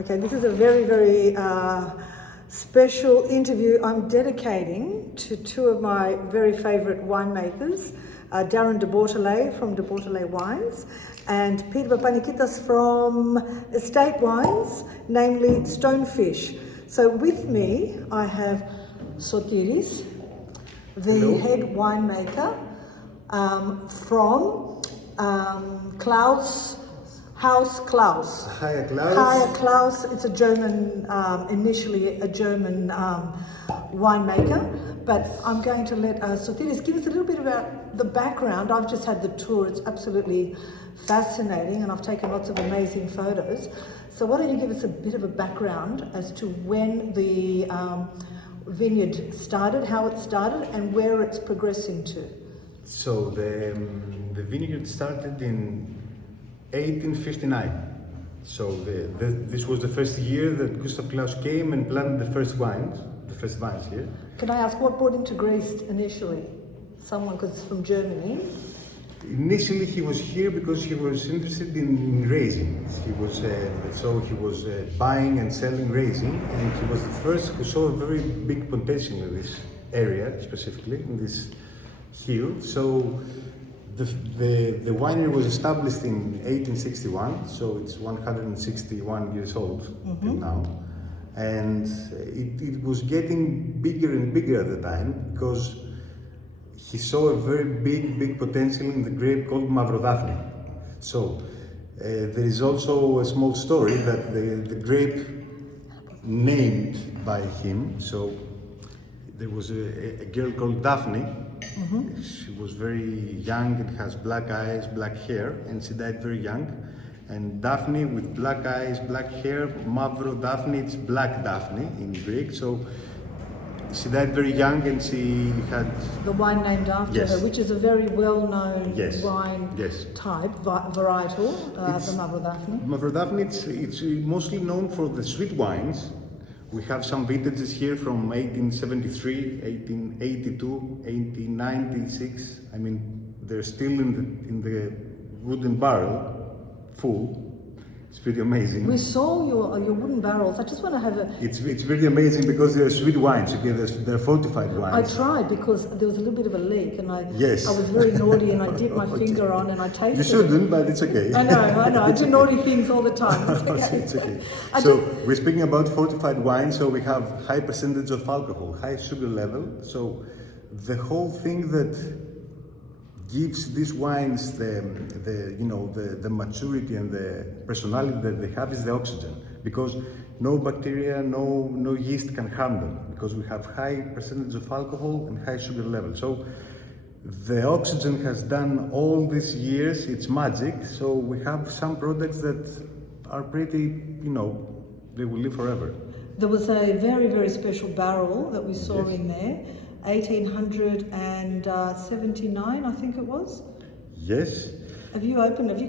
Okay, this is a very, very special interview I'm dedicating to two of my very favourite winemakers, Darren de Bortolay from de Bortolay Wines and Peter Papanikitas from Estate Wines, namely Stonefish. So with me I have Sotiris, the Hello. head winemaker from Clauss, House Clauss. Achaia Clauss. Achaia Clauss. It's a German, initially a German winemaker, but I'm going to let Sotiris give us a little bit about the background. I've just had the tour. It's absolutely fascinating, and I've taken lots of amazing photos. So why don't you give us a bit of a background as to when the vineyard started, how it started, and where it's progressing to? So the vineyard started in 1859. So this was the first year that Gustav Clauss came and planted the first vines here. Can I ask what brought him to Greece initially? Someone, because it's from Germany. Initially, he was here because he was interested in raising. He was buying and selling raising, and he was the first who saw a very big potential in this area, specifically in this hill. So the winery was established in 1861, so it's 161 years old till now, and it was getting bigger and bigger at the time because he saw a very big potential in the grape called Mavrodaphne. So there is also a small story that the grape named by him. So there was a girl called Daphne. She was very young and has black eyes, black hair, and she died very young. And Daphne with black eyes, black hair, Mavrodaphne, it's black Daphne in Greek. So she died very young, and she had the wine named after her, which is a very well-known wine type, varietal, the Mavrodaphne. Mavrodaphne, it's mostly known for the sweet wines. We have some vintages here from 1873, 1882, 1896. I mean, they're still in the wooden barrel, full. It's pretty amazing. We saw your wooden barrels. I just want to have a... It's really amazing because they're sweet wines, okay? They're fortified wines. I tried because there was a little bit of a leak, and I was I very naughty, and I dipped my finger on and I tasted it. You shouldn't, but it's okay. I know. I do naughty things all the time. It's okay. It's okay. So we're speaking about fortified wine, so we have high percentage of alcohol, high sugar level. So the whole thing that gives these wines the maturity and the personality that they have is the oxygen, because no bacteria, no yeast can harm them, because we have high percentage of alcohol and high sugar level. So the oxygen has done all these years its magic. So we have some products that are pretty, they will live forever. There was a very, very special barrel that we saw in there. 1879, I think it was. Yes. Have you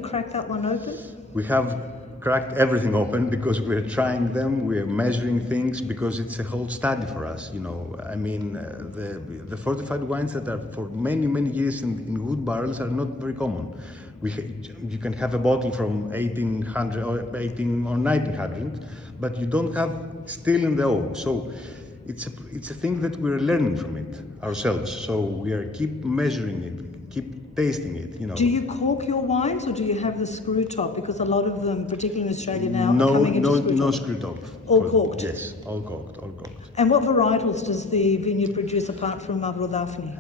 cracked that one open? We have cracked everything open because we're trying them, we're measuring things, because it's a whole study for us, I mean, the fortified wines that are for many years in wood barrels are not very common. You can have a bottle from 1800 or 18 or 1900, but you don't have still in the oak. So it's a thing that we're learning from it ourselves. So we are keep measuring it, keep tasting it. Do you cork your wines, or do you have the screw top? Because a lot of them, particularly in Australia now, are coming into screw top. No screw top. All corked. Yes, all corked. And what varietals does the vineyard produce apart from Mavrodaphne?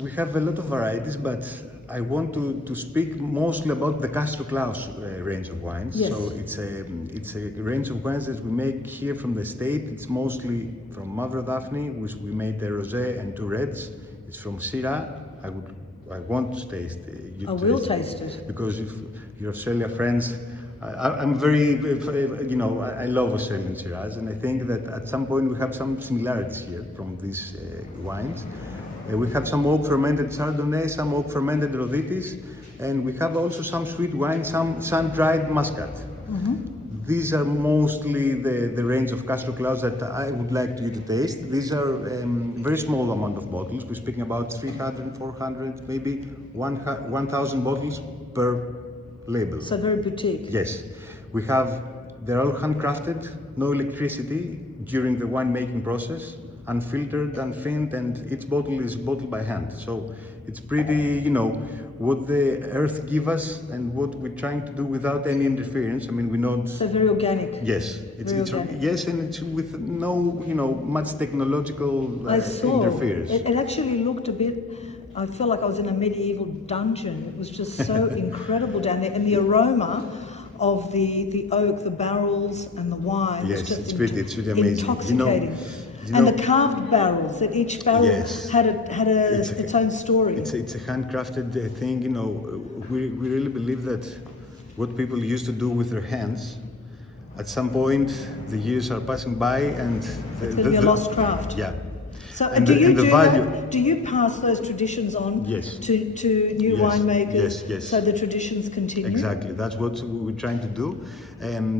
We have a lot of varieties, but I want to speak mostly about the Castro Clauss range of wines. Yes. So it's a range of wines that we make here from the estate. It's mostly from Mavrodaphne, which we made a rosé and two reds. It's from Syrah. I want to taste it. I will taste it. Because if your Australia friends, I'm very, I love Australian Syrahs, and I think that at some point we have some similarities here from these wines. We have some oak fermented Chardonnay, some oak fermented Roditis, and we have also some sweet wine, some sun-dried Muscat. These are mostly the range of Castro Clauss that I would like you to taste. These are very small amount of bottles. We're speaking about 300, 400, maybe 1,000 bottles per label. So very boutique. Yes. They're all handcrafted, no electricity during the winemaking process, unfiltered, unfinned, and each bottle is bottled by hand. So it's pretty, what the earth gives us and what we're trying to do without any interference. I mean, we know. So very organic. Yes, yes, and it's with no, much technological I saw. interference. It actually looked a bit. I felt like I was in a medieval dungeon. It was just so incredible down there, and the aroma of the oak, the barrels, and the wine. Yes, was just it's really amazing. Intoxicating. And the carved barrels, that each barrel had its own story. It's a handcrafted thing, we really believe that what people used to do with their hands, at some point the years are passing by and it's going to be a lost craft. Yeah. So and do you the value. Do you pass those traditions on Yes. to new winemakers? Yes. So the traditions continue? Exactly, that's what we're trying to do.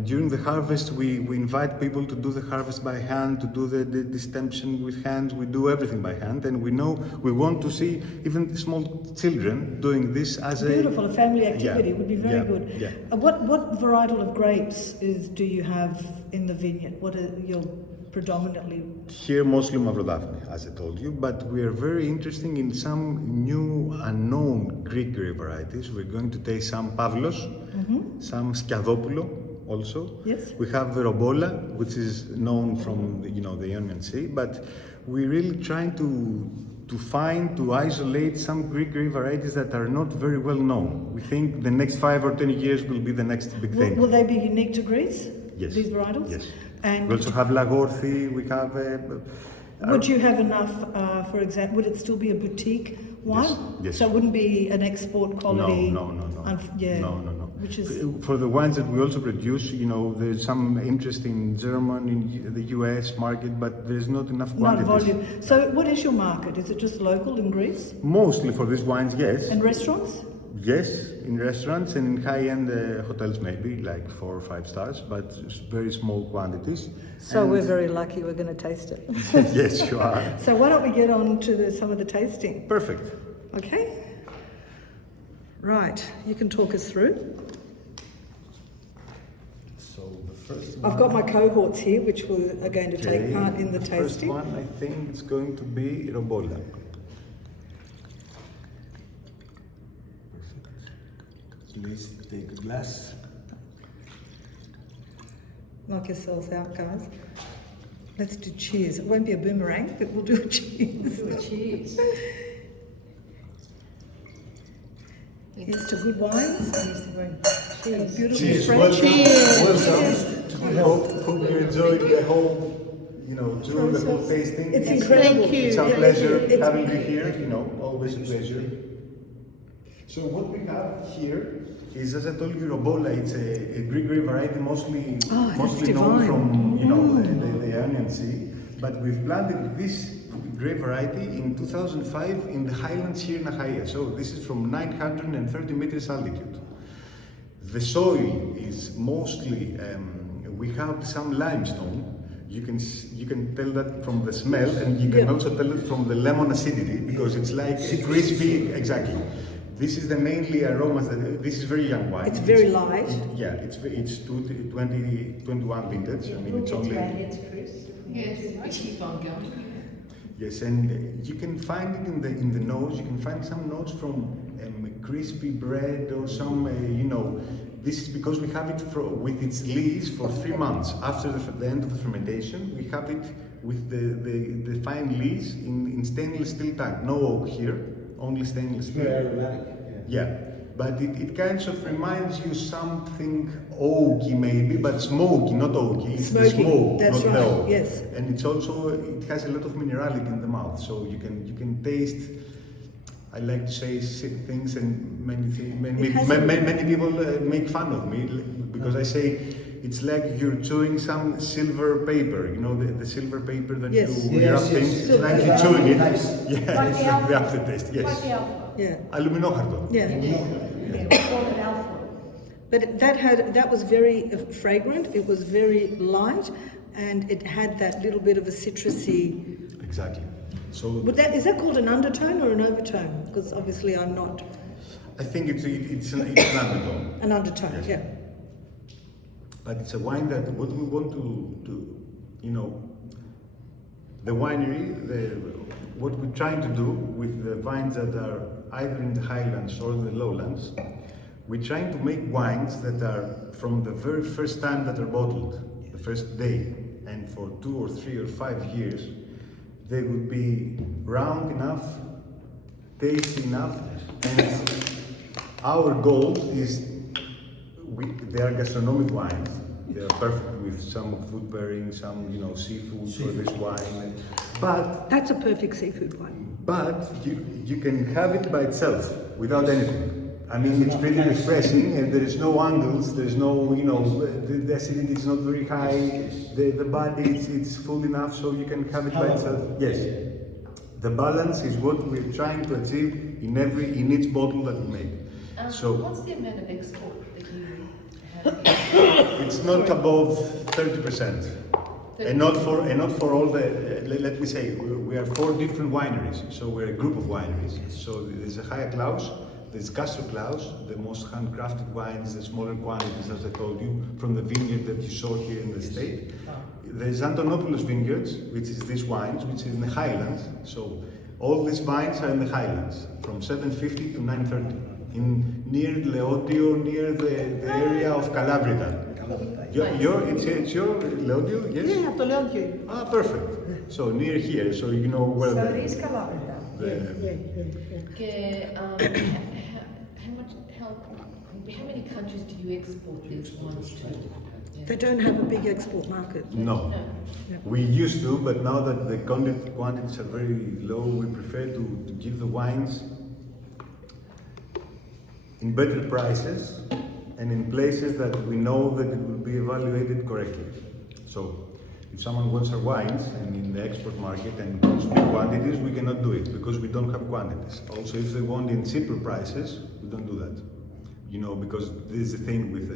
During the harvest, we invite people to do the harvest by hand, to do the distemption with hands. We do everything by hand, and we want to see even small children doing this as beautiful, a family activity. Yeah, would be very good. Yeah. What varietal of grapes do you have in the vineyard? What are your predominantly? Here mostly Mavrodaphne, as I told you, but we are very interested in some new unknown Greek grape varieties. We're going to taste some Pavlos, some Skiadopoulo also. Yes. We have the Robola, which is known from the Ionian Sea, but we're really trying to isolate some Greek grape varieties that are not very well known. We think the next 5 or 10 years will be the next big thing. Will they be unique to Greece? Yes. These varietals? Yes. And we also have Lagorthi, we have... would you have enough, for example, would it still be a boutique wine? Yes. So it wouldn't be an export quality? No. No. Which is... For the wines that we also produce, there's some interest in German, in the US market, but there's not enough quantities. Not volume. So what is your market? Is it just local in Greece? Mostly for these wines, yes. And restaurants? Yes, in restaurants and in high-end hotels maybe, like 4 or 5 stars, but very small quantities. So we're very lucky we're going to taste it. Yes, you are. So why don't we get on to some of the tasting? Perfect. Okay. Right, you can talk us through. So the first one... I've got my cohorts here, which are going to take part in the tasting. The first one, I think it's going to be Robola. Please take a glass. Knock yourselves out, guys. Let's do cheers. It won't be a boomerang, but we'll do a cheers. Cheers. Here's to good wines. Cheers. Beautiful Cheers. French. Welcome. Hope you enjoyed the whole, during the whole tasting. It's incredible. Thank you. It's a pleasure having you here, always a pleasure. So what we have here is, as I told you, Robola. It's a Greek grape variety, mostly known from the Ionian Sea. But we've planted this grape variety in 2005 in the highlands here in Achaia. So this is from 930 meters altitude. The soil is mostly, we have some limestone. You can tell that from the smell, and you can also tell it from the lemon acidity, because it's like a crispy, exactly. This is the mainly aromas this is very young wine. It's very light. It's 2021 vintage. I mean, it's only... Yes, keep on going. Yes, and you can find it in the nose. You can find some notes from crispy bread or some, This is because we have it with its lees for 3 months after the end of the fermentation. We have it with the fine lees in stainless steel tank. No oak here, only stainless steel. Very aromatic. Yeah, but it kind of reminds you something oaky maybe, but smoky, not oaky. It's the Smoky, smoke, that's not right, the oak. yes. And it has a lot of minerality in the mouth, so you can taste. I like to say things, and many people make fun of me because I say it's like you're chewing some silver paper. The silver paper that you wrap things. It's like you're chewing it. Yeah, Like it's the like the alpha. aftertaste. Yes. Like the alpha. Yeah. Aluminohardo. Yeah. We call it alpha. But that was very fragrant. It was very light, and it had that little bit of a citrusy. Exactly. So Is that called an undertone or an overtone? Because obviously I'm not. I think it's an undertone. An undertone, Yes. yeah. But it's a wine that what we want to the winery, what we're trying to do with the vines that are either in the highlands or the lowlands, we're trying to make wines that are from the very first time that are bottled, the first day, and for 2 or 3 or 5 years, they will be round enough, tasty enough, and our goal is, they are gastronomic wines. They are perfect with some food pairing, some seafood for this wine. But That's a perfect seafood wine. you can have it by itself without anything. I mean, it's pretty refreshing, and there is no angles. There's no the acidity is not very high. The body it's full enough, so you can have it by itself. Yes. The balance is what we're trying to achieve in each bottle that we make. So what's the amount of export that you have? it's not above 30%, and not for all the. Let me say, we are 4 different wineries, so we're a group of wineries. So there's Achaia Clauss, there's Achaia Clauss, the most handcrafted wines, the smaller quantities, as I told you, from the vineyard that you saw here in the state. There's Antonopoulos Vineyards, which is these wines, which is in the highlands. So all these vines are in the highlands, from 750 to 930, near Leodio, near the area of Calabria. It's your Leodio, yes? Yeah, the Leodio. Ah, perfect. So near here, so you know where So it is Calabria. How many countries do you export these wines to? They don't have a big export market. No. We used to, but now that the quantities are very low, we prefer to give the wines in better prices and in places that we know that it will be evaluated correctly. So, if someone wants our wines and in the export market and wants big quantities, we cannot do it because we don't have quantities. Also, if they want in cheaper prices, we don't do that. Because this is the thing with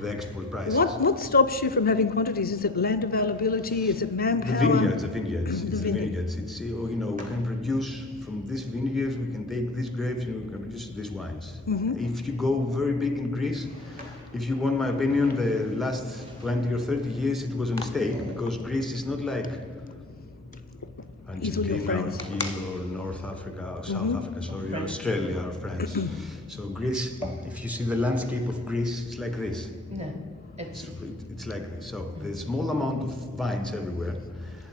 the export prices. What stops you from having quantities? Is it land availability? Is it manpower? The vineyards. It's the vineyards. It's we can produce from these vineyards. We can take these grapes and we can produce these wines. If you go very big in Greece, if you want my opinion, the last 20 or 30 years it was a mistake because Greece is not like Argentina or Chile or North Africa or South Africa, sorry, or Australia or France. So Greece, if you see the landscape of Greece, it's like this. No. It's like this. So there's a small amount of vines everywhere.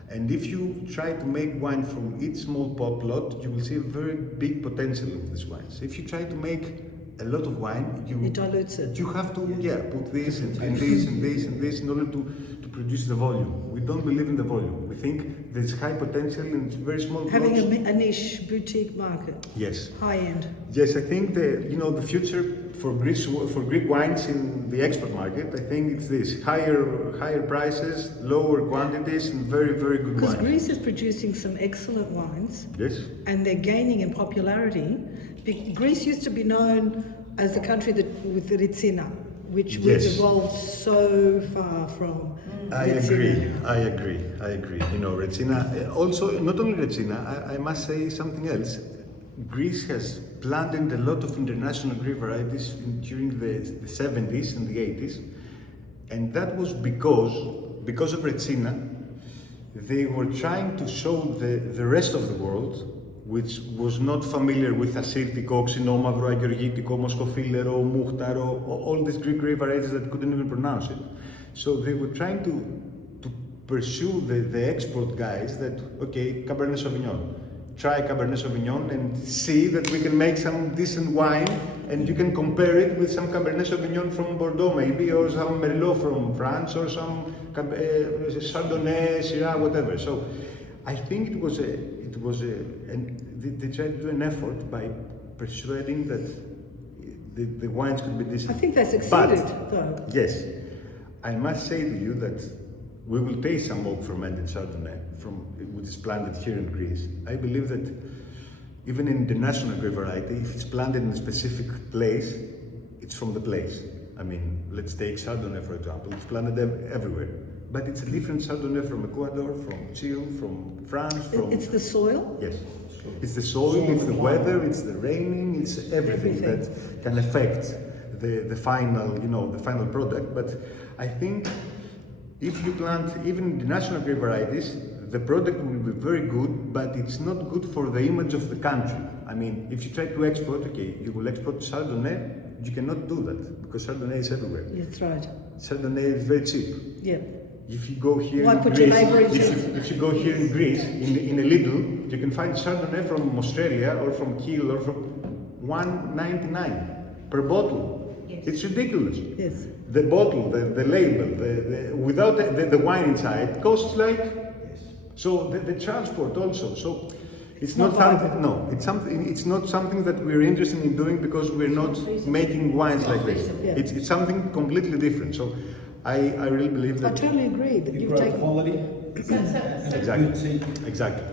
And if you try to make wine from each small plot, you will see a very big potential of these wines. If you try to make a lot of wine, it dilutes it. You have to put this and this and this and this in order to produce the volume. We don't believe in the volume. We think there's high potential in very small Having plots. a niche boutique market. Yes. High end. Yes, I think the future for Greek wines in the export market, I think it's this: higher prices, lower quantities, and very very good wines. Because Greece is producing some excellent wines. Yes. And they're gaining in popularity. Greece used to be known as the country with the Retsina, which we've evolved so far from. I agree. Retsina, also not only Retsina, I must say something else. Greece has planted a lot of international grape varieties during the 70s and the 80s, and that was because of Retsina. They were trying to show the rest of the world, which was not familiar with Assyrtiko, Xinό, Mavro, Aggeorgitiko, Moschofilero, Muhtaro, all these Greek grape varieties that couldn't even pronounce it. So they were trying to pursue the export guys that, okay, Cabernet Sauvignon. Try Cabernet Sauvignon and see that we can make some decent wine and you can compare it with some Cabernet Sauvignon from Bordeaux maybe, or some Merlot from France, or some Chardonnay, Syrah, whatever. So I think they tried to do an effort by persuading that the wines could be decent. I think they succeeded, though. Yes, I must say to you that we will taste some oak fermented Chardonnay which is planted here in Greece. I believe that even in international grape variety, if it's planted in a specific place, it's from the place. I mean, let's take Chardonnay for example. It's planted everywhere. But it's a different Chardonnay from Ecuador, from Chile, from France. It's the soil? Yes. It's the soil, it's the weather, it's the raining, it's everything that can affect the final, the final product. But I think if you plant even the national grape varieties, the product will be very good, but it's not good for the image of the country. I mean, if you try to export, okay, you will export Chardonnay, you cannot do that because Chardonnay is everywhere. That's right. Chardonnay is very cheap. Yeah. If you go here Why in put Greece, your labour into if you go here in Greece, in a Lidl, you can find Chardonnay from Australia or from Kiel or from $1.99 per bottle. Yes. It's ridiculous. Yes. The bottle, the label, without the wine inside costs like. So the transport also. So it's not something. No, it's something. It's not something that we're interested in doing because we're not making wines like this. Yeah. It's something completely different. So I really believe I that. totally agree that You you've grow taken. quality. Exactly. Exactly.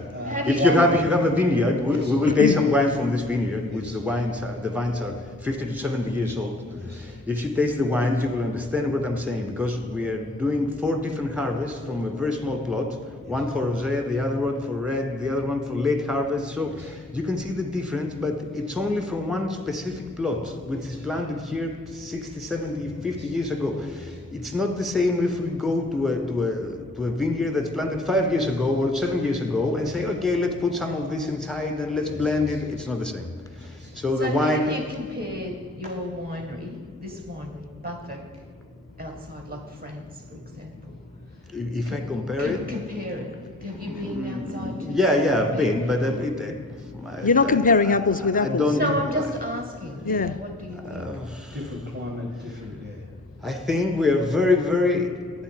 If you have a vineyard, we will taste some wines from this vineyard, which the vines are 50 to 70 years old. If you taste the wines, you will understand what I'm saying, because we are doing 4 different harvests from a very small plot, one for rosé, the other one for red, the other one for late harvest. So you can see the difference, but it's only from one specific plot, which is planted here 60, 70, 50 years ago. It's not the same if we go to a vineyard that's planted 5 years ago or 7 years ago and say, okay, let's put some of this inside and let's blend it. It's not the same. So the wine. If you compare your winery, this winery, Butter, outside like France, for example. If I compare it. Compare it. Have you been outside too? Yeah, I've been, but You're not comparing apples with I apples. don't. No, I'm just asking. Yeah. What do you think? Different climate, different air. I think we are very,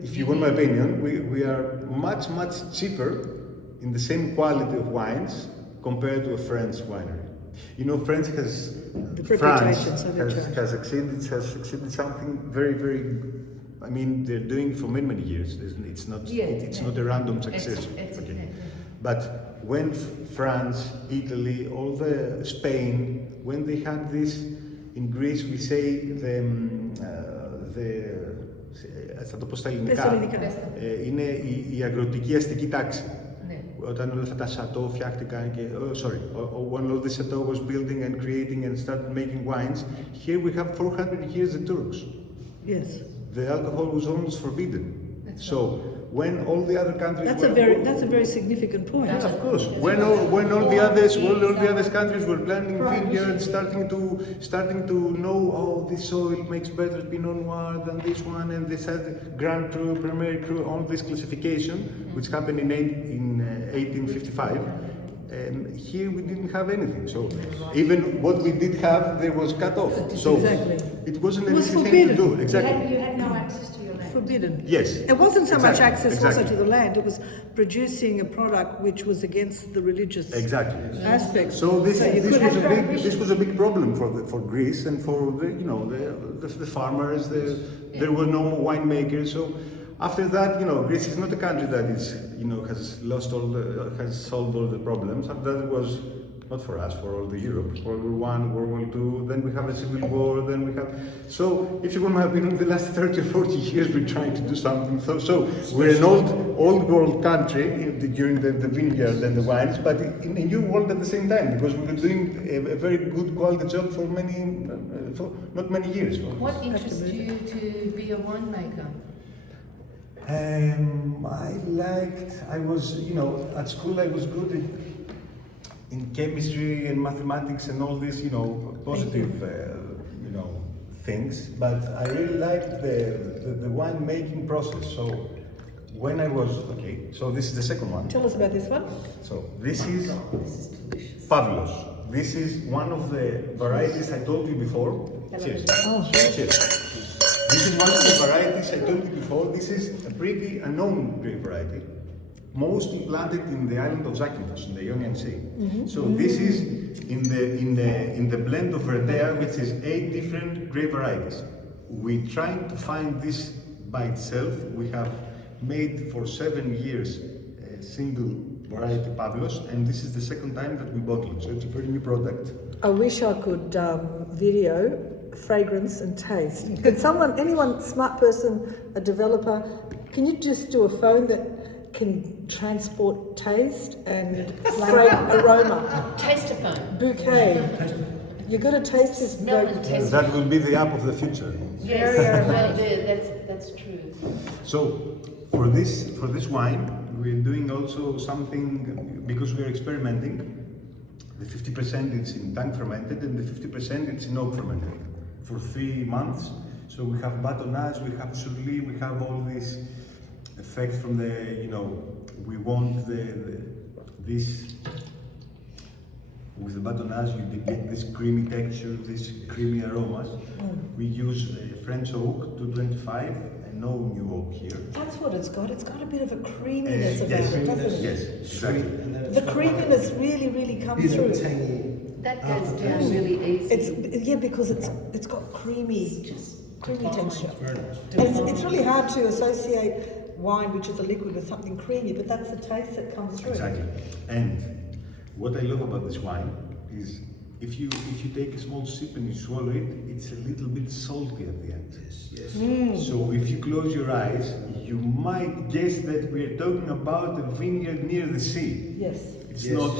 if you want my opinion, we are much cheaper in the same quality of wines compared to a French winery. You know, France has succeeded something very. I mean, they're doing it for many years. It's not a random success. Okay. But when France, Italy, all the Spain, when they had this in Greece, we say θα το πω στα ελληνικά, είναι η αγροτική αστική τάξη. Όταν όλα αυτά τα σατό φτιάχτηκαν και, when all the chateau was building and creating and started making wines, here we have 400 years the Turks. Yes. The alcohol was almost forbidden. So when all the other countries That's a very significant point. yeah, of course. When all the other countries were planting vineyards, starting to know, this soil makes better Pinot Noir than this one, and this had Grand Cru, Premier Cru, all this classification, which happened in 1855. And here we didn't have anything. So even what we did have, there was cut off. So exactly. It wasn't It was anything forbidden. to do. Exactly. You had no access to your land. Forbidden. Yes. It wasn't so much access also Exactly. to the land, it was producing a product which was against the religious aspects. So this you was a big problem for Greece and for the farmers. There were no more winemakers. So after that, Greece is not a country that is has solved all the problems. After that, it was not for us, for all the Europe. World War I, World War II, then we have a civil war, then we have. So, if you want my opinion, the last 30 or 40 years we're trying to do something. So we're an old world country during the vineyard and the wines, but in a new world at the same time, because we were doing a very good quality job for not many years. What interests you to be a winemaker? I was, at school I was good in chemistry and mathematics and all these, positive, things. But I really liked the wine making process. So when I was, so this is the second one. Tell us about this one. So this is Pavlos. This is one of the varieties I told you before. Cheers. Cheers. This is one of the varieties I told you before. This is a pretty unknown grape variety, mostly planted in the island of Zakynthos in the Ionian Sea. So this is in the blend of Verdea, which is 8 different grape varieties. We tried to find this by itself. We have made for 7 years a single variety Pavlos, and this is the second time that we bottle it. So it's a very new product. I wish I could video fragrance and taste. Could anyone, smart person, a developer, can you just do a phone that can transport taste and aroma? Taste-a-phone. Bouquet. You're going to taste this. Smell and taste. That will be the app of the future. Yes, that's true. So for this wine, we're doing also something because we're experimenting. The 50% it's in tank fermented and the 50% it's in oak fermented for 3 months. So we have batonnage, we have surli, we have all this effect from the, you know, we want this, with the batonnage you get this creamy texture, this creamy aromas. We use French oak 225 and no new oak here. That's what it's got. It's got a bit of a creaminess about Yes, it, doesn't it? yes, exactly. The creaminess really comes through. That goes down really easy. It's because it's got creamy texture. And it's really hard to associate wine, which is a liquid, with something creamy, but that's the taste that comes through. Exactly. And what I love about this wine is if you take a small sip and you swallow it, it's a little bit salty at the end. Yes. So if you close your eyes, you might guess that we're talking about a vineyard near the sea. Yes. It's not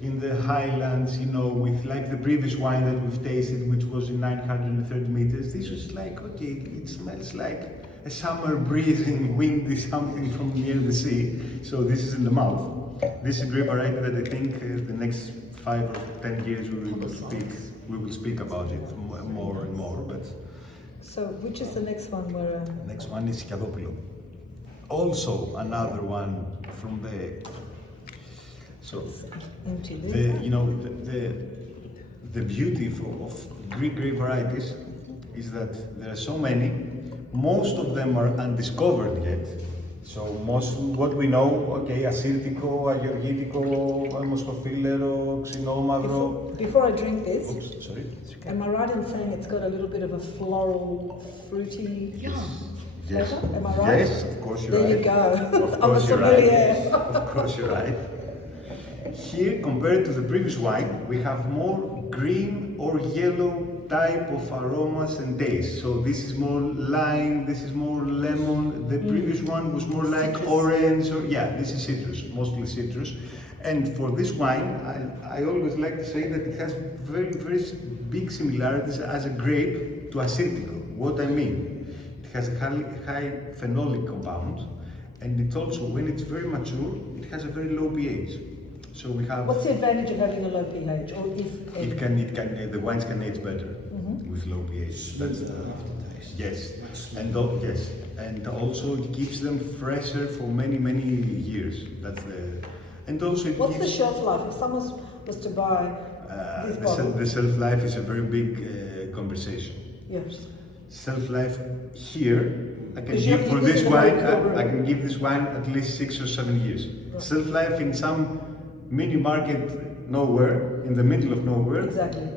in the highlands, you know, with like the previous wine that we've tasted, which was in 930 meters. This was like, okay, it smells like a summer breezing, windy something from near the sea. So this is in the mouth. This is a grape variety that I think the next 5 or 10 years we will speak about it more and more. But So which is the next one where... next one is Chiadopilo. Also another one from the... So, empty the beauty of Greek grape varieties is that there are so many. Most of them are undiscovered yet. So most what we know, okay, Assyrtiko, Agioργίτικο, Moschofilero, Xinomadro. Before I drink this, Oops, sorry. am I right in saying it's got a little bit of a floral, fruity Yes. flavour? Am I right? Yes, of course you're there right. There you go. Of I'm a course you're right. sommelier. Of course you're right. Here, compared to the previous wine, we have more green or yellow type of aromas and taste. So this is more lime, this is more lemon. The previous one was more like orange, or this is citrus, mostly citrus. And for this wine, I always like to say that it has very, very big similarities as a grape to Assyrtiko. What I mean, it has a high phenolic compound, and it's also, when it's very mature, it has a very low pH. So we have. What's the advantage of having a low pH? Or if the wines can age better with low pH. That's the aftertaste. Yes, and and also it keeps them fresher for many years. That's the, and also it what's the gives, shelf life? If someone was to buy this bottle? the shelf life is a very big conversation. Yes. Shelf life here, I can Because you give have for to use this the wine, local I can give this wine at least 6 or 7 years. Right. Shelf life in some mini market nowhere, in the middle of nowhere, Exactly.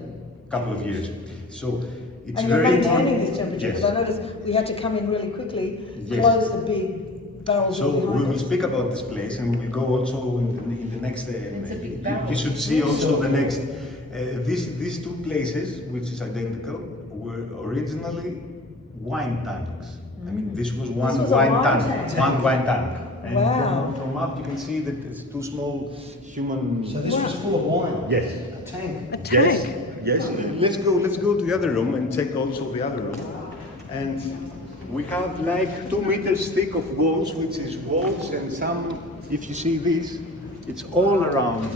couple of years. So it's And you're very maintaining important. this temperature, because Yes. I noticed we had to come in really quickly, Yes. close the big barrels So behind we will us. speak about this place, and we will go also in the next. It's a big barrel. You should see also the next. These two places, which is identical, were originally wine tanks. I mean, this was one was a wine wine tank, tank. one wine tank. And Wow. from up you can see that it's two small human. So this was full of wine? Yes. A tank? Yes. Yes. Let's go to the other room and check also the other room. And we have like 2 meters thick of walls, which is walls and some. If you see this, it's all around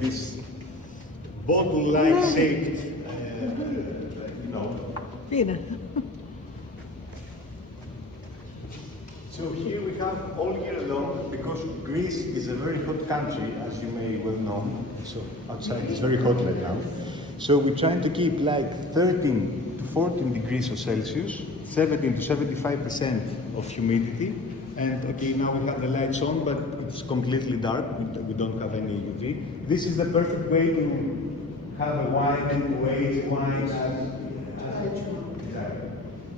this bottle-like shaped. So here we have all year long, because Greece is a very hot country, as you may well know. So outside it's very hot right now. So we're trying to keep like 13 to 14 degrees of Celsius, 17 to 75% of humidity. And okay, now we have the lights on, but it's completely dark. We don't have any UV. This is the perfect way to have a wine and to age wine.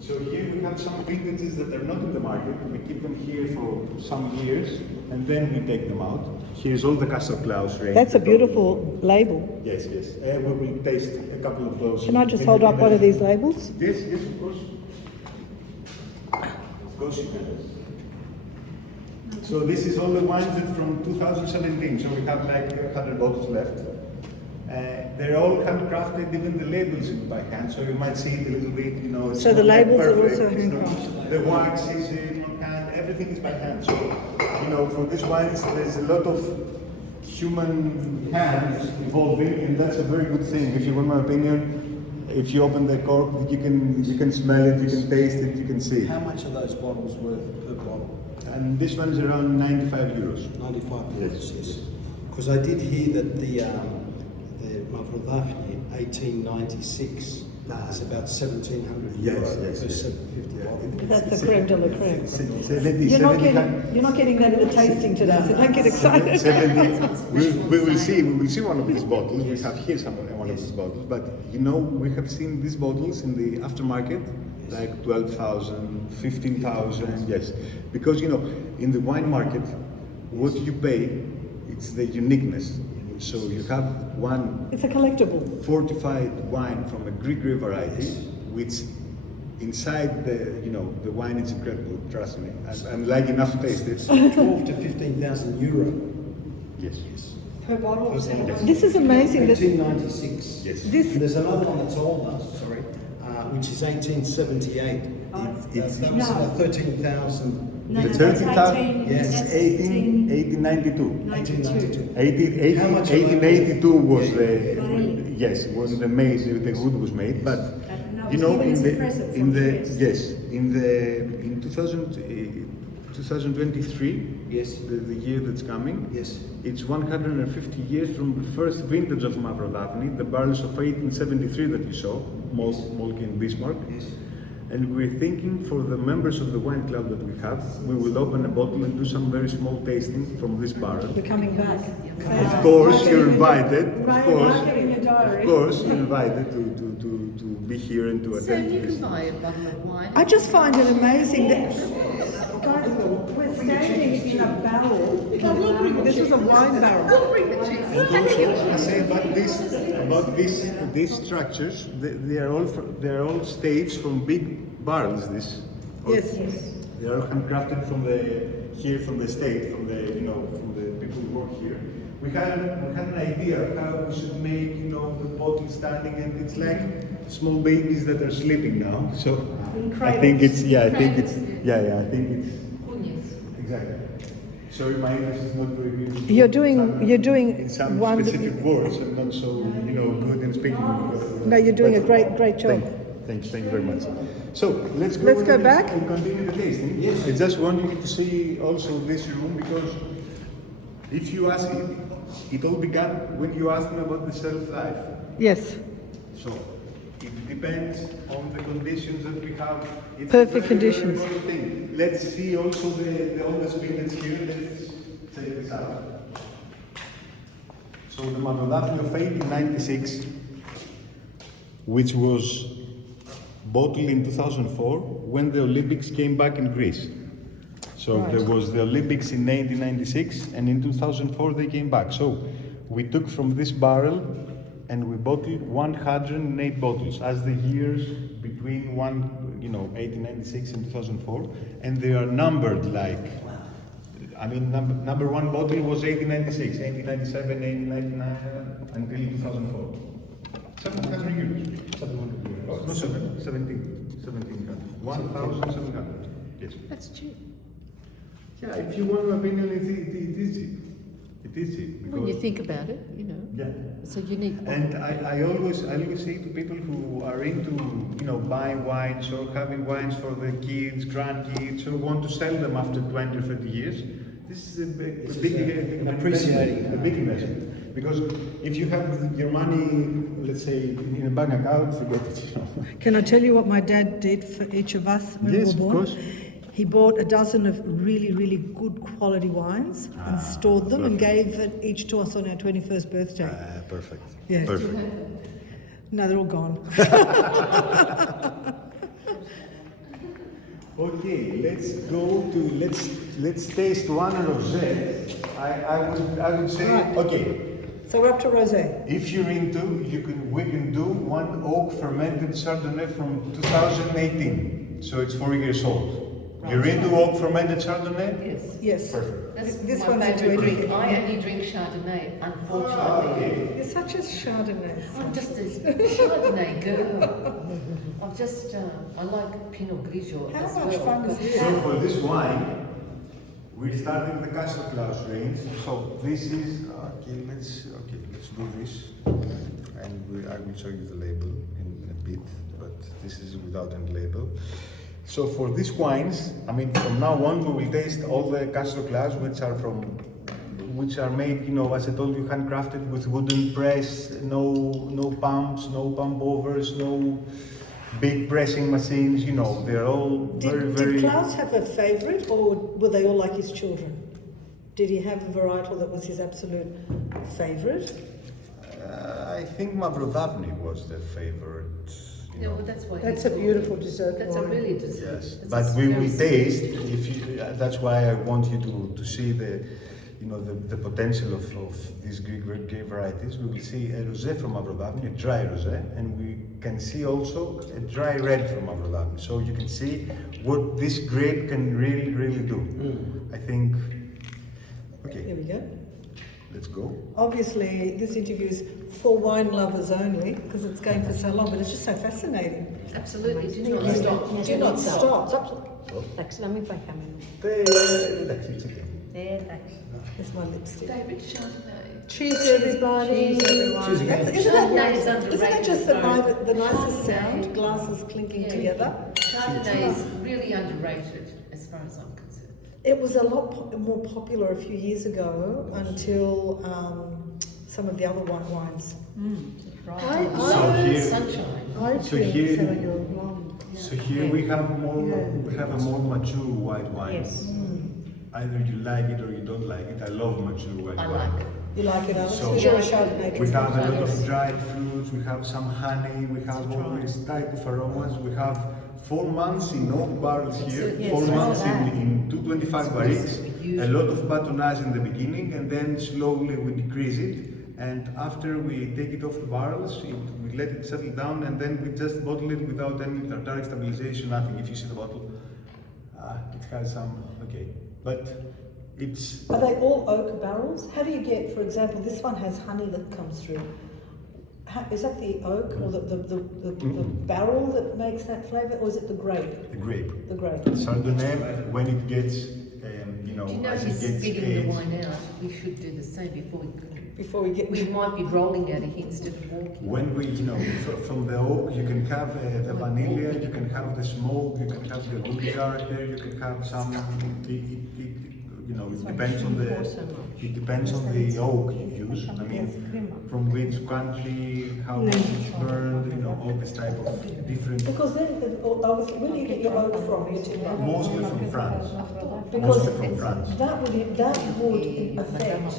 So here we have some vintages that are not in the market. We keep them here for some years, and then we take them out. Here's all the Achaia Clauss range. That's a beautiful label. Yes, yes. We will taste a couple of those. Can I just hold up one of these labels? Yes, yes, of course. Of course you can. So this is all the wines that from 2017. So we have like 100 bottles left. They're all handcrafted, even the labels by hand, so you might see it a little bit, you know. It's So the not that labels are perfect, also it's not- handcrafted. The wax is on hand, everything is by hand. So, you know, for these wines, there's a lot of human hands involving, and that's a very good thing. If you want my opinion, if you open the cork, you can smell it, you can taste it, you can see it. How much are those bottles worth per bottle? And this one is around 95 euros. 95 Yes. yes. Because I did hear that the Mavrodafni 1896 is about 1,700 Yes, euro yes, per yes. 750 bottle. That's the creme de la creme. 70, You're not getting that in the tasting today, so don't get excited. 70, we will see one of these bottles. We have here one of these bottles, but you know, we have seen these bottles in the aftermarket, like 12,000, 15,000, yes. Because you know, in the wine market, what you pay, it's the uniqueness. So you have one It's a collectible. fortified wine from a Greek grape variety, which inside the wine is incredible. Trust me, I'm lucky enough to taste it. 12 to 15,000 euro. Yes. Per bottle. Yes. This is amazing. That 1896. Yes. this. And there's another one that's older, sorry, which is 1878. That was No. 13,000. The 30,000 Yes. is 1892. 1892. How much are they 1882 was Really? was the maize, the wood was made, but you know, in 2023, Yes. the year that's coming, Yes. it's 150 years from the first vintage of Mavrodafni, the barrels of 1873 that you saw, Molke and Bismarck. Yes. And we're thinking for the members of the wine club that we have, we will open a bottle and do some very small tasting from this barrel. We're coming back. Of course, you're invited. Of course, Mark it in your diary. of course, you're invited to be here and to So attend to you this. can buy a bottle of wine. I just find it amazing that, guys, we're standing in a barrel. This was a wine barrel. Bring the cheese. I say about these structures, they are all staged from big barrels. Yes. They are handcrafted from the state, from the people who work here. We had an idea of how we should make the bottle standing, and it's like small babies that are sleeping now. So I think it's exactly. Sorry, my English is not very good. You're doing in some one. specific words. I'm not so good in speaking. No, you're doing a But great job. Thank you very much. So let's go. Let's go and back. and continue the tasting. Yes. I just want you to see also this room, because if you ask it all began when you asked me about the shelf life. Yes. So it depends on the conditions that we have. It's Perfect a very, conditions. Very important thing. Let's see also the oldest vintage here. Let's check this out. So the Mavrodafni of 1896, which was bottled in 2004 when the Olympics came back in Greece. So Right. there was the Olympics in 1996, and in 2004 they came back. So we took from this barrel and we bottled 108 bottles as the years between 1896 and 2004, and they are numbered like. I mean, number one bottle was 1896, 1897, 1899 until 2004. 700 euros. 700 euros. No, 1700. 1,700. Yes. That's cheap. Yeah, if you want my opinion, it is cheap. It is cheap. When you think about it, Yeah. it's a unique bottle. And I always say to people who are into buying wines or having wines for their kids, grandkids, or want to sell them after 20 or 30 years, this is a big appreciating investment, a big investment. Because if you have your money, let's say, in a bank account, forget it. Can I tell you what my dad did for each of us when Yes, we of were born? course. He bought a dozen of really, really good quality wines and stored them and gave it each to us on our 21st birthday. Perfect. Yeah. Perfect. No, they're all gone. Okay, let's taste one rosé. I would say Right. okay. So we're up to rosé. If you're into, we can do one oak fermented Chardonnay from 2018. So it's 4 years old. You're into oak fermented Chardonnay? Yes. Yes. Perfect. That's This my one's into favourite drink. anything. I only drink Chardonnay, unfortunately. You're such a Chardonnay. I'm just a Chardonnay girl. I'm just, I like Pinot Grigio How as much well. fun is this? So for this wine, we started with the Achaia Clauss range. So this is let's do this, and I will show you the label in a bit. But this is without any label. So for these wines, I mean, from now on we will taste all the Achaia Clauss, which are made, you know, as I told you, handcrafted with wooden press, no pumps, no pump overs, no big pressing machines. You know, they're all Did Klaus have a favourite, or were they all like his children? Did he have a varietal that was his absolute favourite? I think Mavrodavni was their favorite. You Yeah, know. well, that's what That's he's a called. beautiful dessert That's a wine. really dessert. Yes, It's but a we very will sweet taste. dessert. If you, that's why I want you to see the, you know, the potential of these great varieties. We will see a rosé from Mavrodavni, a dry rosé, and we can see also a dry red from Mavrodavni. So you can see what this grape can really do. I think. Okay, Here we go. let's go. Obviously, this interview is for wine lovers only, because it's going for so long, but it's just so fascinating. Absolutely. Do not Yes. stop. Yes. Do not stop. Εντάξει, να μην πάει χαμένο. Εντάξει, it's okay. Εντάξει. It's my lipstick. Favorite Chardonnay. Cheers everybody. Cheers, everyone. Cheers again. Chardonnay is underrated. Isn't that just the nicest Chardonnay. sound? Glasses clinking Yeah. together. Chardonnay is really underrated as far as I'm concerned. It was a lot more popular a few years ago until some of the other white wines. So here, Sunshine. I So think here- so you're wrong. so here we have a more mature white wine. Yes. Either you like it or you don't like it. I love mature white I wine. like it. You like it, Alex? So- Because you're a Chardonnay We drinker. have a lot of dried fruits, we have some honey, we have all these type of aromas. We have 4 months in oak barrels here, Yes, 4 months right. in 225 barriques, a lot of batonnage in the beginning, and then slowly we decrease it. And after we take it off the barrels, we let it settle down, and then we just bottle it without any tartaric stabilization, nothing. If you see the bottle, it has some, okay. But it's Are they all oak barrels? How do you get, for example, this one has honey that comes through. Is that the oak or the barrel that makes that flavour, or is it the grape? the grape. The grape. Chardonnay, when it gets, you know, Do you know as it he's gets spitting the aged. wine out? We should do the same before we cook. Before we get. We might be rolling out of here instead of walking. When we, you know, from the oak, you can have the vanilla, you can have the smoke, you can have the woody character, you can have some. You know, it depends on the. It depends on the oak you use. I mean, from which country, how much it's burned, you know, all this type of different. Because then, obviously, where do you get your oak from? Your timber? Mostly from France. Because Mostly from France. that would in effect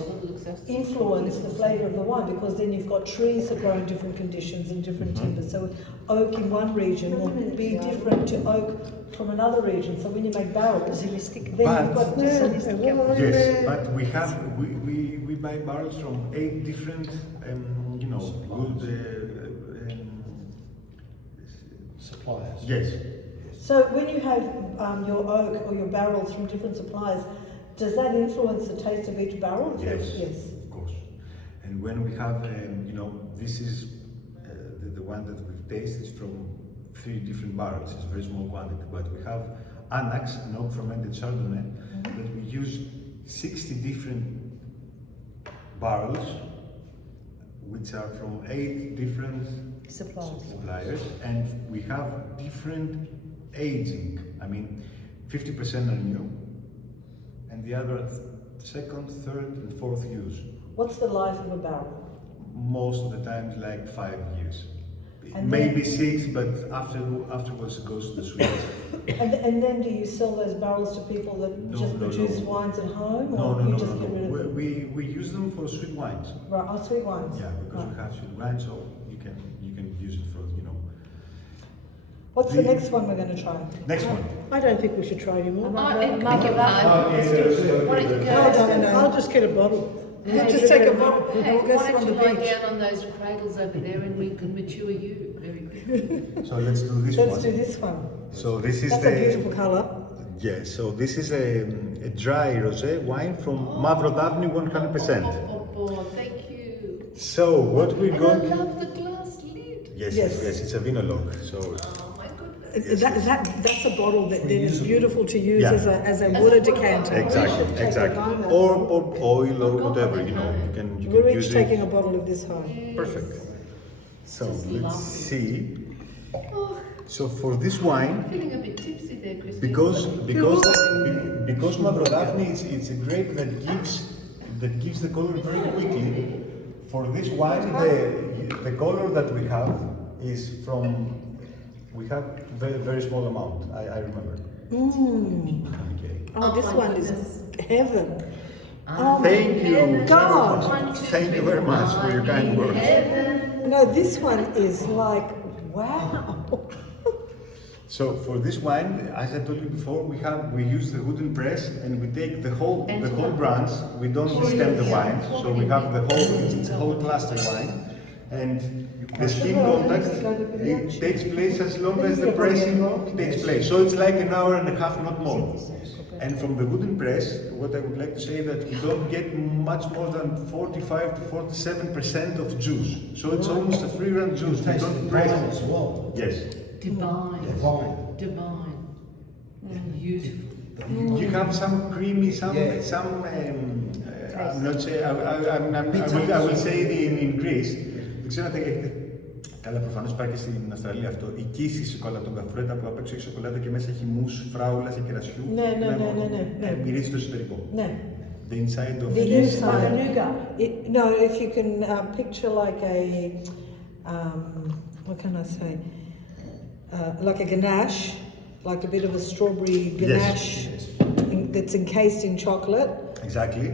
influence the flavour of the wine, because then you've got trees that grow in different conditions and different timbers. So oak in one region will be different to oak from another region. So when you make barrels, then you've got different. Yes, but we buy barrels from 8 different, you know, good. Suppliers. Yes. So when you have your oak or your barrels from different suppliers, does that influence the taste of each barrel? Yes, Yes. of course. And when we have, you know, this is the one that we've tasted from 3 different barrels. It's a very small quantity, but we have Annax, an oak fermented Chardonnay, that we use 60 different barrels, which are from 8 different suppliers, and we have different aging. I mean, 50% are new, and the other second, third, and fourth use. What's the life of a barrel? Most of the times, like 5 years. And Maybe then- 6, but afterwards it goes to the Swedes. And then do you sell those barrels to people that just produce wines at home, or you just get rid of them? We use them for sweet wines. Right, sweet wines. Yeah, because we Right. have sweet wines, so you can use it for, you know. What's the next one we're going to try? Next one. I don't think we should try anymore. Oh, and beg your pardon. Why don't you go? I'll just get a bottle. Just take a bottle. Hey, Go why on don't the you lie beach. down on those cradles over there and we can mature you very quickly. So let's do this Let's one. do this one. So this is That's a beautiful colour. Yes, so this is a dry rosé wine from Mavro Davni 100%. Oh, thank you. So what we're And going I love the glass lid. Yes, Yes. yes, it's a vinologue. So Oh my goodness. That's a bottle that then is beautiful to use Yeah. as a water decanter. exactly, take exactly. a bottle. Or oil or whatever, you know, you We're can each use taking a it. bottle of this home. Perfect. So Just let's lovely. see. Oh, So for this wine, I'm feeling a bit tipsy there, Christine. because Mavro Davni it's a grape that gives the color very quickly. For this wine, the color that we have is we have very small amount. I remember. Okay. Oh, this my one is goodness. heaven. Oh, Thank you. God. 1, 2, Thank you very much for your kind words. Heaven. No, this one is like, wow. So for this wine, as I told you before, we use the wooden press and we take the whole branch. We don't stem the wine, so we have it's a whole cluster wine, and the skin contact it takes place as long as the pressing takes place. So it's like an hour and a half, not more. And from the wooden press, what I would like to say that we don't get much more than 45 to 47% of juice. So it's almost a free run juice. We Taste don't the press. wine as well. Yes. Divine. Divine. Divine. Beautiful. You have some creamy, some. I'm not saying. I will say it in Greece. Δεν ξέρω αν θα έχετε. Καλά, προφανώς υπάρχει και στην Αυστραλία αυτό. Η κίση σοκολάτα, τον καφρέτα που απ' έξω έχει σοκολάτα και μέσα έχει μους, φράουλα και κερασιού. Ναι. Μυρίζει το εσωτερικό. No. The inside of The it. inside. No, if you can picture like a, what can I say? Like a ganache, like a bit of a strawberry ganache that's encased in chocolate. Exactly.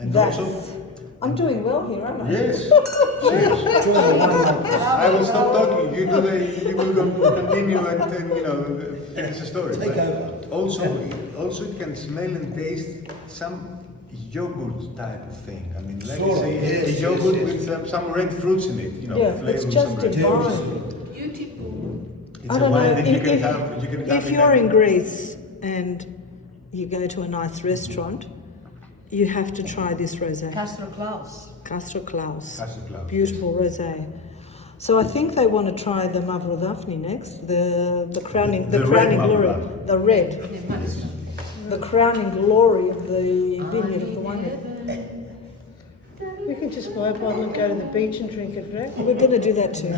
And That's. also. I'm doing well here, aren't I? Yes. Cheers. I will stop talking. You will continue and finish the story. Take But over. Also it can smell and taste some yogurt type of thing. I mean, like Sort of, say yes, a yogurt yes. with some red fruits in it. You know, Yeah, flavor it's with just some red divine. fruits. Beautiful. It's a wine that you can have. If you're in Greece and you go to a nice restaurant, you have to try this rosé. Achaia Clauss. Achaia Clauss. Achaia Clauss. Beautiful rosé. So I think they want to try the Mavro Davni next, the crowning The crowning red glory, Mavro. the red, the crowning glory of the vineyard of the winery. We can just buy a bottle and go to the beach and drink it, right? We're going to do that too.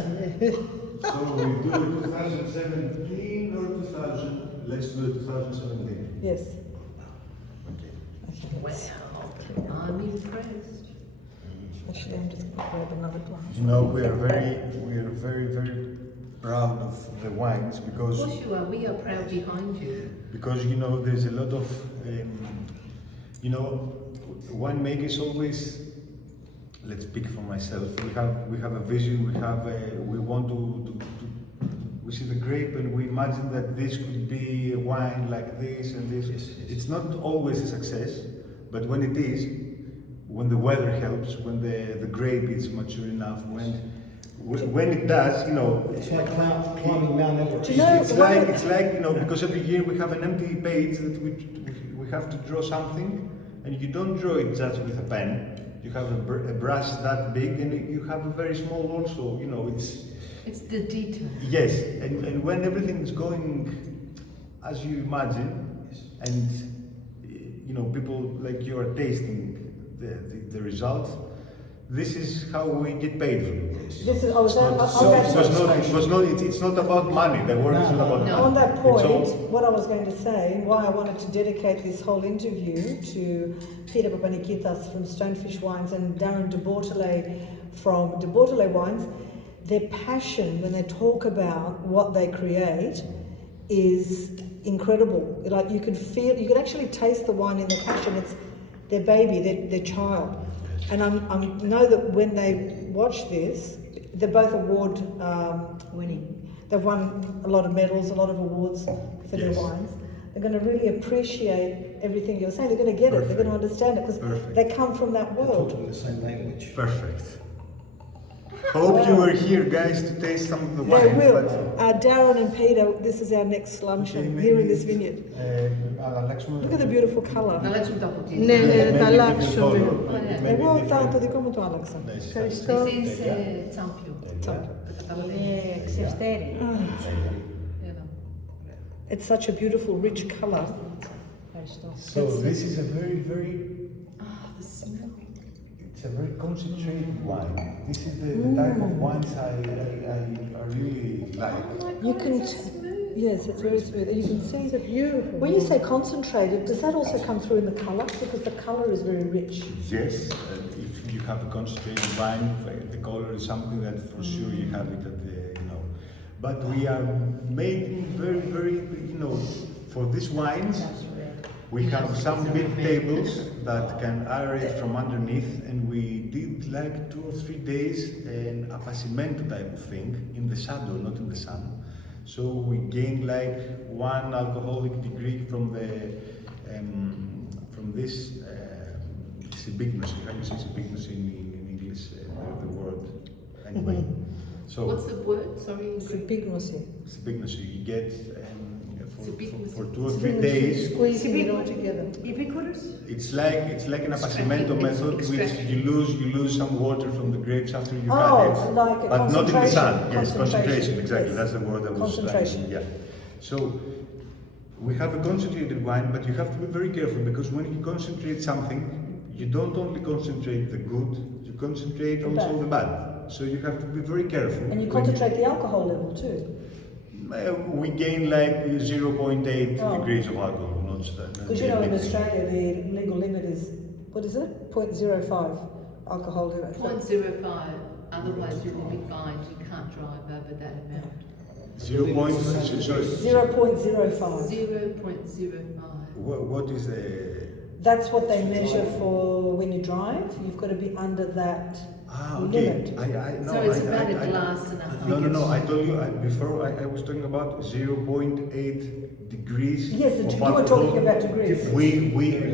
So we do it 2017 or 2000? Let's do it 2017. Yes. Wow. I'm impressed. Actually, I'm just going to grab another glass. You know, we are very proud of the wines Of because course you are. We are proud behind you. there's a lot of winemakers always. Let's speak for myself. We have a vision. We want to we see the grape and we imagine that this could be a wine like this and this. Yes. It's not always a success, but when it is, when the weather helps, when the grape is mature enough, when it does, It's like climbing Mount Everest. Do you know- it's like because every year we have an empty page that we have to draw something, and you don't draw it just with a pen. You have a brush that big, and you have a very small also. It's the detail. Yes, and when everything is going as you imagine, and people like you are tasting the result, this is how we get paid for it. This is, I was It's not about money. The work is not about money. on that It's point, all- what I was going to say, why I wanted to dedicate this whole interview to Peter Papanikitas from Stonefish Wines and Darren de Bortolay from de Bortolay Wines, their passion when they talk about what they create is incredible. Like you can actually taste the wine in the passion. It's their baby, their child. And I know that when they watch this, they're both award winning. They've won a lot of medals, a lot of awards for their Yes. wines. They're going to really appreciate everything you're saying. They're going to get it. They're going to understand it because Perfect. they come from that They're world. talking the same language. Perfect. Hope you were here, guys, to taste some of the They wine. will. but- Darren and Peter, this is our next luncheon here in this vineyard. Look at the beautiful colour. Να αλλάξουμε το αποτύπωμα. Ναι, ναι, Maybe τα different αλλάξουμε. color. Ωραία. Maybe Εγώ different- το δικό μου το άλλαξα. Ευχαριστώ. This is τσάμπιο. Είναι ξεφτέρι. It's such a beautiful, rich colour. Ευχαριστώ. So this is a very, very, Ah, the smell. it's a very concentrated wine. This is the type of wines I really like. You can, yes, it's very smooth. You can see that. Beautiful. When you say concentrated, does that also come through in the colour? Because the colour is very rich. Yes, if you have a concentrated wine, the color is something that for sure you have it at the, But we are making very, very, for these wines, we have some big tables that can aerate from underneath, and we did like 2 or 3 days an appassimento type of thing in the shadow, not in the sun. So we gained like 1 alcoholic degree from this sibignosi. How do you say sibignosi in English? The word. Anyway. So What's the word? Sorry. in It's a Greek? big noisy. sibignosi you get Sibignosi. for 2 or 3 days. Squeezing it all together. It's like an appassimento method, which Extract. you lose some water from the grapes after you Oh, cut it, like a but not in the sun. concentration. Yes, concentration. Exactly. Yes. That's the word I was Concentration. trying to- Yeah. So we have a concentrated wine, but you have to be very careful because when you concentrate something, you don't only concentrate the good, you concentrate also the bad. So you have to be very careful. And you when concentrate the alcohol level too. We gain like 0.8 Oh. degrees of alcohol, not that. Because in Australia the legal limit is, what is it? 0.05 alcohol limit. 0.05. Otherwise, you will be fined. You can't drive over that amount. 0.05. 0.05. 0.05. What is the? That's what they measure for when you drive. You've got to be under that Okay. limit. No, So it's about a glass and a half. No. I told you before. I was talking about 0.8 degrees. Yes, of you were alcohol. talking about degrees.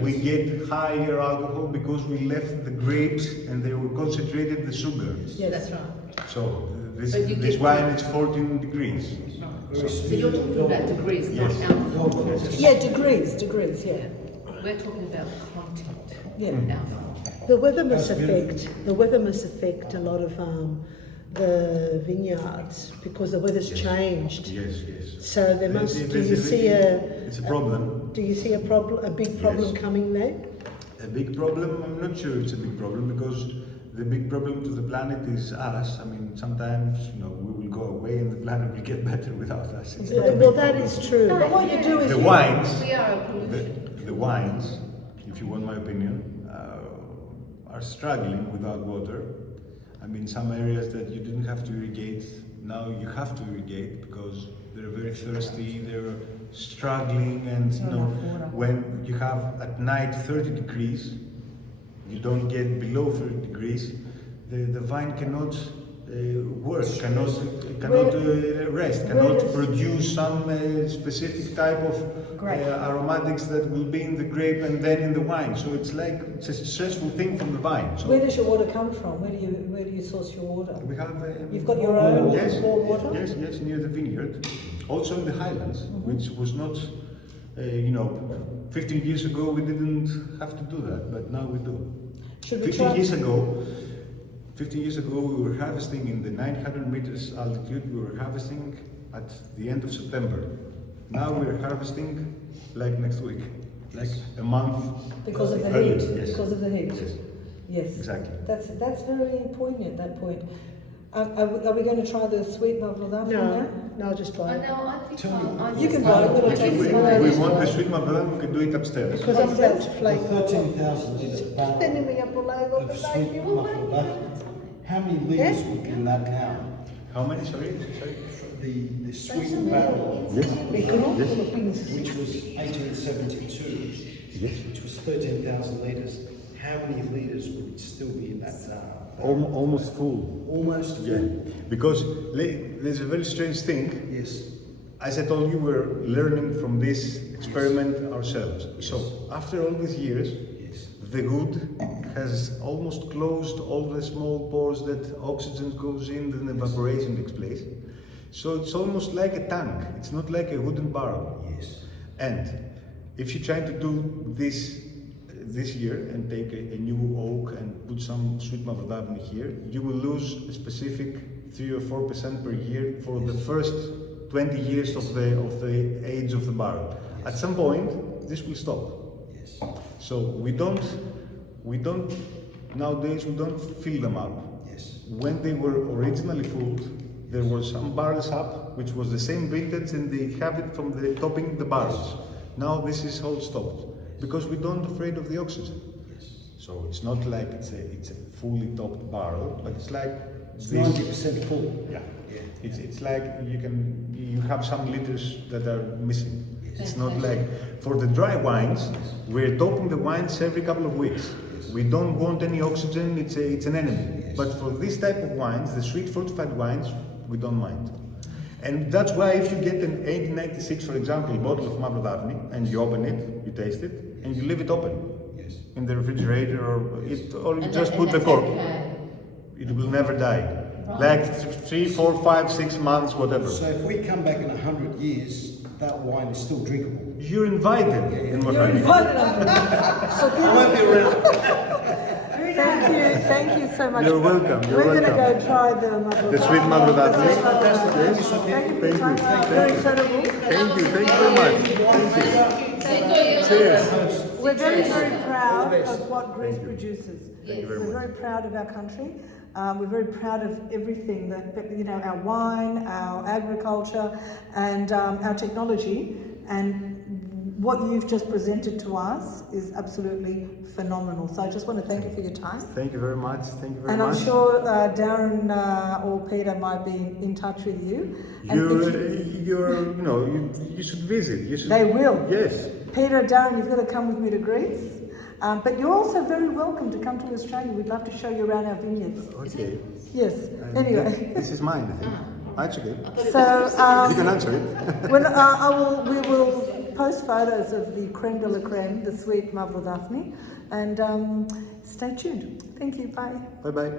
We get higher alcohol because we left the grapes and they were concentrated the sugar. Yes. That's right. So this But you this get- wine is 14 degrees. Right. So you're talking about degrees, Yes. not alcohol. Yeah, degrees, yeah. We're talking about content. Yeah. Alcohol. The weather must affect a lot of the vineyards because the weather's changed. Yes. So there must. Do There's you see It's a problem. Do you see a problem? A big problem Yes. coming there? A big problem? I'm not sure it's a big problem because the big problem to the planet is us. I mean, sometimes we will go away and the planet will get better without us. It's not a big Well, that problem. is true. But what you do is The you, wines, We are a pollution. the wines, if you want my opinion, are struggling without water. I mean, some areas that you didn't have to irrigate, now you have to irrigate because they're very thirsty, they're struggling, and when you have at night 30 degrees, you don't get below 30 degrees, the vine cannot work, cannot rest, cannot produce some specific type of aromatics that will be in the grape and then in the wine. So it's a stressful thing from the vine. So where does your water come from? Where do you source your water? we have. You've got your own yes, warm water? Yes, near the vineyard. Also in the highlands, which was not, 15 years ago we didn't have to do that, but now we do. Should we 15 try? years ago, 15 years ago we were harvesting in the 900 meters altitude, we were harvesting at the end of September. Now we're harvesting like next week, like a month. Because of the earlier. heat. Yes. Because of the heat. Yes. Yes. Exactly. That's very poignant, that point. Are we going to try the sweet Mavrodaf now? No, I'll just buy I it. know, I think You can buy it, we'll I take think it. so. We want the sweet Mavrodaf, we can do it upstairs. Because I'm about to The flake. 13,000 litre barrel of sweet muffled latte. How many litres would be in that now? How many, sorry? The sweet barrel, which was 1872, which was 13,000 litres. How many litres would still be in that barrel? Almost full. Almost full. Yeah, because there's a very strange thing. Yes. As I told you, we're learning from this experiment ourselves. So after all these years, Yes. the wood has almost closed all the small pores that oxygen goes in and evaporation takes place. So it's almost like a tank. It's not like a wooden barrel. Yes. And if you try to do this year and take a new oak and put some sweet Mavrodavini here, you will lose a specific 3 or 4% per year for the first 20 years of the age of the barrel. At some point, this will stop. Yes. So nowadays we don't fill them up. Yes. When they were originally filled, there were some barrels up, which was the same vintage, and they have it from the topping the barrels. Now this is all stopped because we don't afraid of the oxygen. Yes. So it's not like it's a fully topped barrel, but it's like It's this. 90% full. Yeah. Yeah. It's like you have some liters that are missing. It's not like for the dry wines, we're topping the wines every couple of weeks. We don't want any oxygen, it's an enemy. Yes. But for this type of wines, the sweet fortified wines, we don't mind. And that's why if you get an 1896, for example, bottle of Mavrodavini, and you open it, you taste it, and you leave it open Yes. in the refrigerator, or you And just that- put and the that's cork. okay. It will never die. Right. Like 3, 4, 5, 6 months, whatever. So if we come back in 100 years, that wine is still drinkable. You're invited. in You're Montreal. invited on. So I won't be around. thank you so much. You're welcome, you're We're going to welcome. go try the Mavrodavini. The sweet Mavrodavini. Yes. Thank you for your time. Very incredible. Thank you very much. Cheers. We're very, very proud of what Greece produces. Thank you very We're much. very proud of our country. We're very proud of everything that, our wine, our agriculture, and our technology. And what you've just presented to us is absolutely phenomenal. So I just want to thank you for your time. Thank you very much. Thank you very And much. I'm sure Darren or Peter might be in touch with you. And if You should visit. You should. They will. Yes. Peter, Darren, you've got to come with me to Greece. But you're also very welcome to come to Australia. We'd love to show you around our vineyards. Okay. Yes. Anyway, This is mine, I think. That's okay. so You can answer it. we will post photos of the creme de la creme, the sweet Mavrodavini, and stay tuned. Thank you. Bye. Bye bye.